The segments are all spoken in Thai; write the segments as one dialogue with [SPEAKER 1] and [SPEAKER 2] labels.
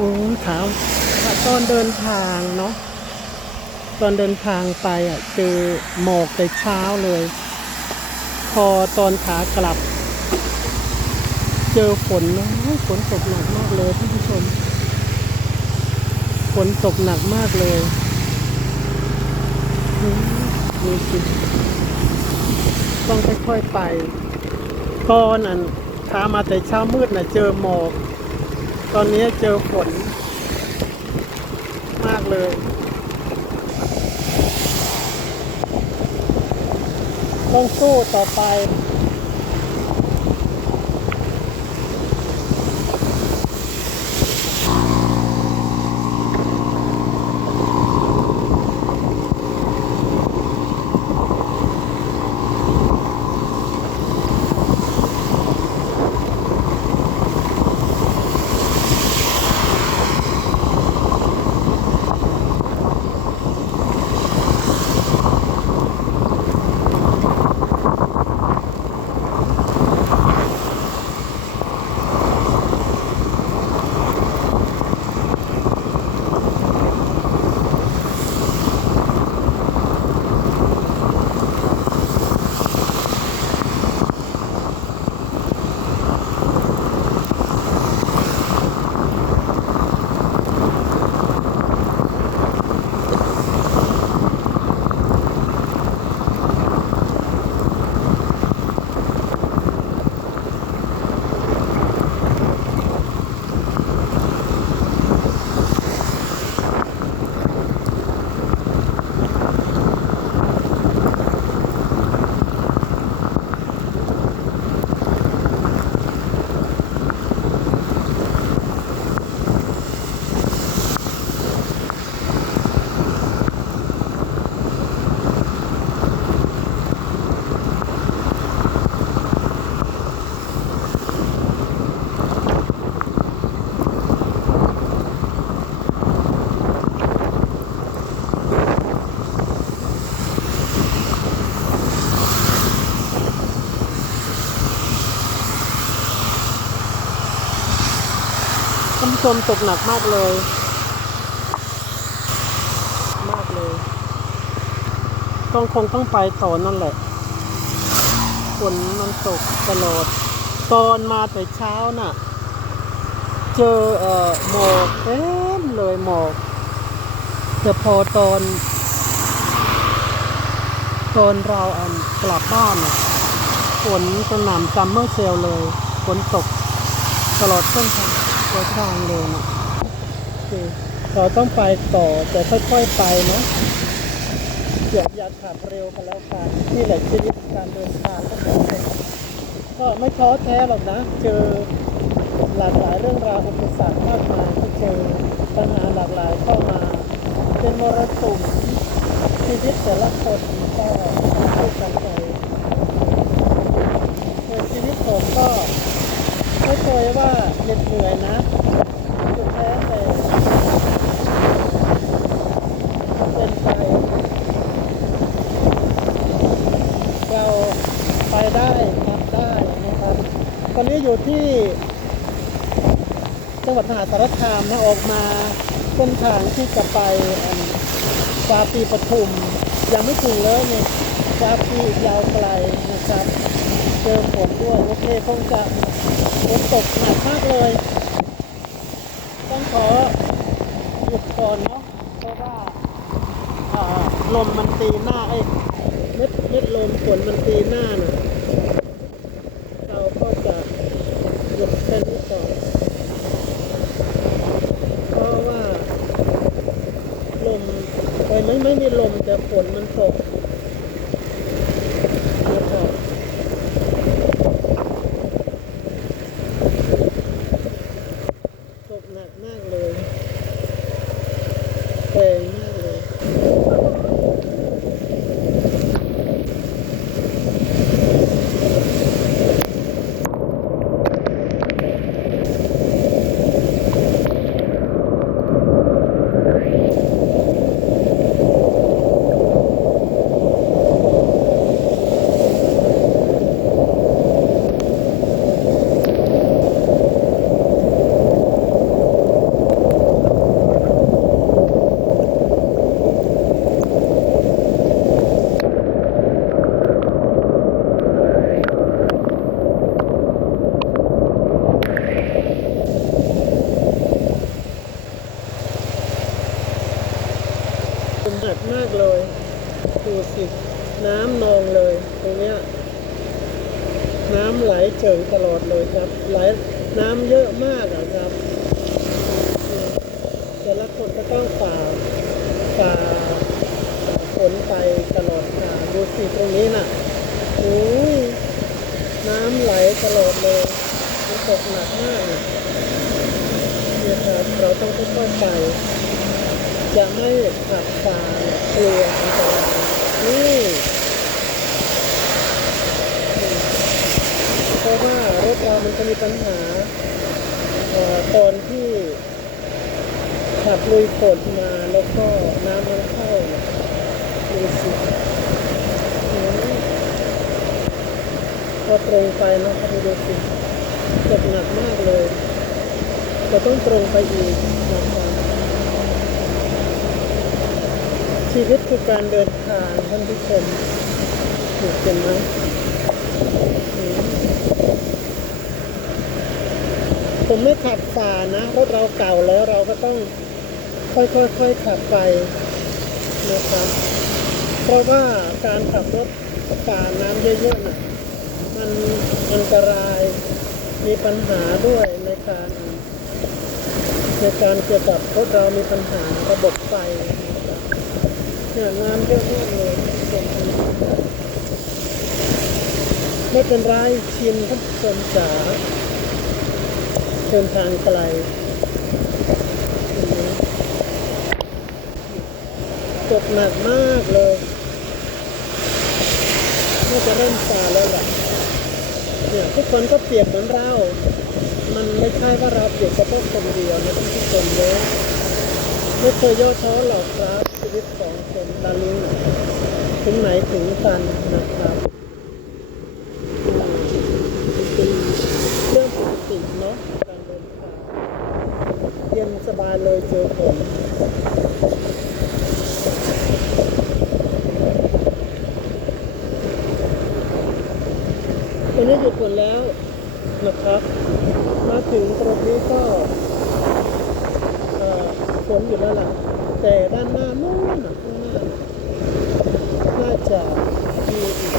[SPEAKER 1] อ้ถาวตอนเดินทางเนาะตอนเดินทางไปอะเจอหมอกแต่เช้าเลย พอตอนขากลับ เจอฝนนะฝนตกหนักมากเลยท่านผู้ชมฝนตกหนักมากเลยอืมดูสิต้องค่อยๆไปก่อนอันขามาแต่เช้ามืดน่ะเจอหมอก ตอนนี้เจอฝนมากเลยต้องสู้ต่อไป ผู้ชมตกหนักมากเลย มากเลย ต้องคงต้องไปต่อนั่นแหละฝนมันตกตลอด ตอนมาแต่เช้าน่ะ เจอเอ่อหมอกเต็มเลยหมอก แต่พอตอน ตอนเราอันกลับบ้านน่ะฝนกระหน่ำซัมเมอร์เซลเลย ฝนตกตลอดเส้นทาง เส้นทางเลยนะโอเราต้องไปต่อแต่ค่อยๆไปนะอย่าอย่าขับเร็วกันแล้วกันนี่แหละชีวิตการเดินทางก็เหมือนกันก็ไม่ท้อแท้หรอกนะ เจอหลากหลายเรื่องราวอุปสรรคมากมายก็เจอปัญหาหลากหลายเข้ามา เป็นมรสุมชีวิตแต่ละคนก็สู้กันไปส่วนชีวิตผมก็ ไม่เคยว่าเหน็ดเหนื่อยนะสุดแท้แต่เป็นไป เราไปได้ทำได้นะครับ ตอนนี้อยู่ที่ จังหวัดมหาสารคามนะออกมาเส้นทางที่จะไปอันวาปีปทุม ยังไม่ถึงเลยเนี่ยวาปียาวไกลนะครับ เจอฝนด้วยโอเคคงจะฝนตกหนักมากเลย ต้องขอหยุดก่อนเนาะเพราะว่าอ่าลมมันตีหน้าไอ้เม็ดเม็ดลมฝนมันตีหน้าน่ะเราก็จะหยุดแค่นี้ก่อน เพราะว่าลมเอ้ย ไม่ไม่มีลมแต่ฝนมันตกตกหนักมากเลยแรงมากเลย มากเลย ดูสิ น้ำนองเลยตรงเนี้ยน้ำไหลเจิ่งตลอดเลยครับ ไหลน้ำเยอะมากอะครับแต่ละคนก็ต้องฝ่าฝ่าฝนไปตลอดทางดูสิตรงนี้น่ะโอ้ยน้ำไหลตลอดเลยมันตกหนักมากเนี่ยครับเราต้องค่อยๆไปจะไม่ขับฝ่าเนี่ยกลัวอันตรายนี่เพราะว่ารถเรา มันจะมีปัญหาอตอนที่ขับลุยฝนมาแล้วก็น้ำมันเข้าเนี่ยดูสิพอตรงไปนะครับดูสิตกหนักมากเลยเราต้องตรงไปอีกนะครับชีวิตคือการเดินทางท่านผู้ชมถูกไหมอืม ผมไม่ขับฝ่านะรถเราเก่าแล้วเราก็ต้องค่อยๆขับไปนะครับ เพราะว่าการขับรถฝ่าน้ำเยอะๆน่ะมันอันตรายมีปัญหาด้วยในการ ในการเกี่ยวกับรถเรามีปัญหาระบบไฟเนี่ยน้ำเยอะมากเลยไม่เป็นไรชินท่านผู้ชมจ๋า เดินทางไกลตกหนักมากเลยน่าจะเริ่มซาแล้วแหละเนี่ยทุกคนก็เปียกเหมือนเรา มันไม่ใช่ว่าเราเปียกเฉพาะคนเดียวนะท่านเลยไม่เคยย่อท้อหรอกครับชีวิตของคนดาริงถึงไหนถึงกันนะครับอืมเป็นเรื่องปกติเนาะการเดินทางเย็นสบายเลยเจอฝน วันนี้หยุดฝนแล้วนะครับ มาถึงตรงนี้ก็ฝนอยู่แล้วล่ะ แต่ด้านหน้านู้นน่ะข้างหน้าน่ะน่าจะมีอีก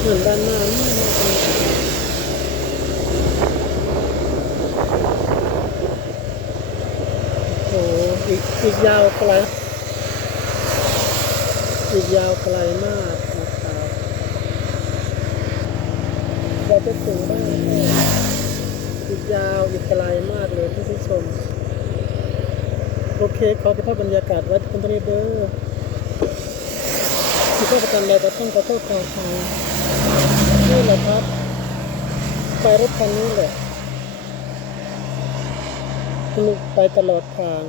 [SPEAKER 1] เหมือนด้านหน้านี่นะมีอีกโอ้อีกอีกยาวไกล อีกยาวไกลมากนะครับเราจะถึงบ้านอีกยาวอีกไกลมากเลยท่านผู้ชม โอเคขอเก็บภาพบรรยากาศไว้ที่คอนเทนเดอร์ที่เพื่อประกันใดก็ต้องขอโทษขออภัยนี่แหละครับ ไปรถคันนี้แหละสนุกไปตลอดทาง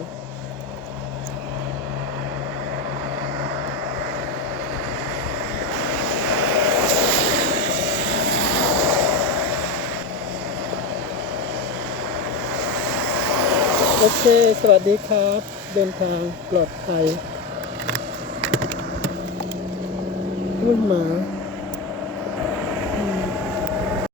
[SPEAKER 1] โอเค สวัสดีครับ เดินทางปลอดภัยอุ้ยหมา